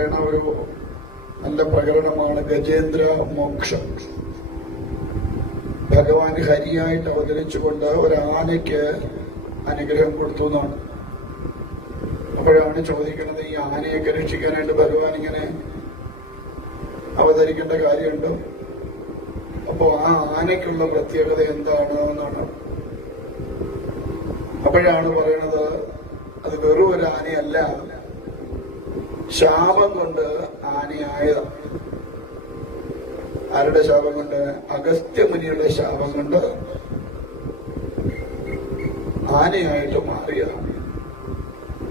പറയുന്ന ഒരു നല്ല പ്രകടനമാണ് ഗജേന്ദ്ര മോക്ഷം. ഭഗവാൻ ഹരിയായിട്ട് അവതരിച്ചുകൊണ്ട് ഒരു ആനയ്ക്ക് അനുഗ്രഹം കൊടുത്തു എന്നാണ്. അപ്പോഴാണ് ചോദിക്കുന്നത്, ഈ ആനയൊക്കെ രക്ഷിക്കാനായിട്ട് ഭഗവാൻ ഇങ്ങനെ അവതരിക്കേണ്ട കാര്യമുണ്ടോ? അപ്പോ ആ ആനയ്ക്കുള്ള പ്രത്യേകത എന്താണ് എന്നാണ്. അപ്പോഴാണ് പറയണത്, അത് വെറും ഒരു ആനയല്ല, ശാപം കൊണ്ട് ആനയായതാണ്. ആരുടെ ശാപം കൊണ്ട്? അഗസ്ത്യമുനിയുടെ ശാപം കൊണ്ട് ആനയായിട്ട് മാറിയതാണ്.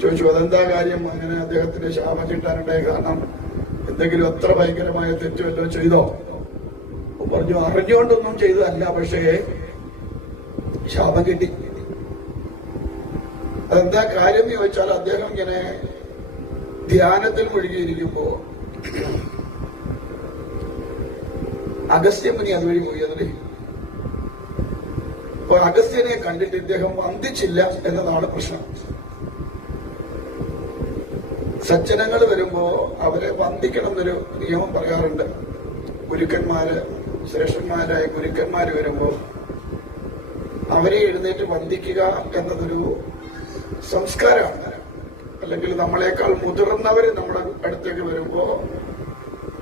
ചോദിച്ചു, അതെന്താ കാര്യം? അങ്ങനെ അദ്ദേഹത്തിന്റെ ശാപം കിട്ടാനുണ്ടായ കാരണം എന്തെങ്കിലും അത്ര ഭയങ്കരമായ തെറ്റുമല്ലോ ചെയ്തോ? പറഞ്ഞു, അറിഞ്ഞുകൊണ്ടൊന്നും ചെയ്തതല്ല, പക്ഷേ ശാപം കിട്ടി. അതെന്താ കാര്യം എന്ന് ചോദിച്ചാൽ, അദ്ദേഹം ഇങ്ങനെ ധ്യാനത്തിൽ മുഴുകിയിരിക്കുമ്പോ അഗസ്ത്യമുനി അതുവഴി പോയി. അതില് അപ്പൊ അഗസ്ത്യനെ കണ്ടിട്ട് ഇദ്ദേഹം വന്ദിച്ചില്ല എന്നതാണ് പ്രശ്നം. സജ്ജനങ്ങൾ വരുമ്പോ അവരെ വന്ദിക്കണം എന്നൊരു നിയമം പറയാറുണ്ട്. ഗുരുക്കന്മാര്, ശ്രേഷ്ഠന്മാരായ ഗുരുക്കന്മാര് വരുമ്പോ അവരെ എഴുന്നേറ്റ് വന്ദിക്കുക എന്നതൊരു സംസ്കാരമാണ്. അല്ലെങ്കിൽ നമ്മളെക്കാൾ മുതിർന്നവര് നമ്മുടെ അടുത്തേക്ക് വരുമ്പോ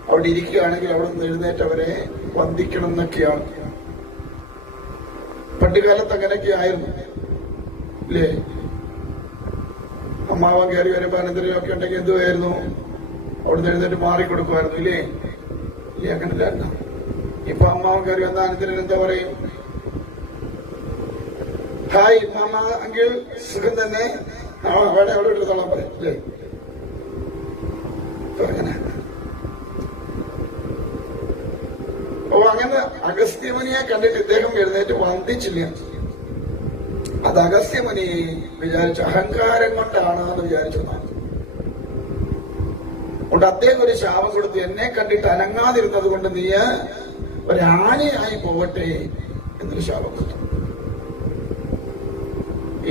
അവിടെ ഇരിക്കുകയാണെങ്കിൽ അവിടെ നിന്ന് എഴുന്നേറ്റ് അവരെ വന്ദിക്കണം എന്നൊക്കെയാണ്. പണ്ടുകാലത്ത് അങ്ങനെയൊക്കെ ആയിരുന്നു, ഇല്ലേ? അമ്മാവൻ കയറി വരുമ്പോ അനന്തരമൊക്കെ ഉണ്ടെങ്കിൽ എന്തുവായിരുന്നു? അവിടുന്ന് എഴുന്നേറ്റ് മാറിക്കൊടുക്കുമായിരുന്നു, ഇല്ലേ? ഇല്ലേ, അങ്ങനെയല്ലായിരുന്നു. ഇപ്പൊ അമ്മാവൻ കയറി വന്ന അനന്തരൻ എന്താ പറയും? ഹായ് മാമ, അങ്കിൾ, സുഖം തന്നെ, വേണേ അവിടെ എടുത്തോളാൻ പറയും, അല്ലേ? അങ്ങനെ അങ്ങനെ അഗസ്ത്യമുനിയെ കണ്ടിട്ട് ഇദ്ദേഹം എഴുന്നേറ്റ് വന്ദിച്ചില്ല. അത് അഗസ്ത്യമുനി വിചാരിച്ചു അഹങ്കാരം കൊണ്ടാണ് എന്ന് വിചാരിച്ചതാണ്. അതുകൊണ്ട് അദ്ദേഹം ഒരു ശാപം കൊടുത്തു, എന്നെ കണ്ടിട്ട് അനങ്ങാതിരുന്നത് കൊണ്ട് നീ ഒരാനയായി പോകട്ടെ എന്നൊരു ശാപം കൊടുത്തു.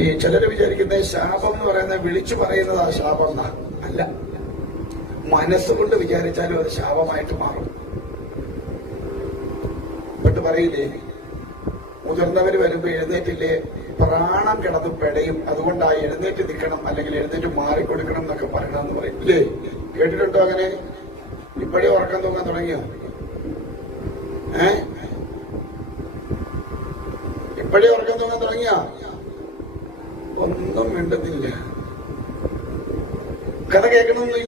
ഈ ചിലര് വിചാരിക്കുന്ന ശാപം എന്ന് പറയുന്നത് വിളിച്ചു പറയുന്നത് ആ ശാപം എന്നാ. അല്ല, മനസ്സുകൊണ്ട് വിചാരിച്ചാലും അത് ശാപമായിട്ട് മാറും. എന്നിട്ട് പറയില്ലേ, മുതിർന്നവര് വരുമ്പോ എഴുന്നേറ്റില്ലേ പ്രാണം കിടന്ന് പെടയും, അതുകൊണ്ട് ആ എഴുന്നേറ്റ് നിൽക്കണം അല്ലെങ്കിൽ എഴുന്നേറ്റ് മാറിക്കൊടുക്കണം എന്നൊക്കെ പറയണമെന്ന് പറയും, ഇല്ലേ? കേട്ടിട്ടുണ്ടോ അങ്ങനെ? ഇപ്പോഴേ ഉറക്കം തൂങ്ങാൻ തുടങ്ങിയോ? ഇപ്പോഴേ ഉറക്കം തൂങ്ങാൻ തുടങ്ങിയോ? ഒന്നും മിണ്ടുന്നില്ല. കഥ കേൾക്കണമെന്ന്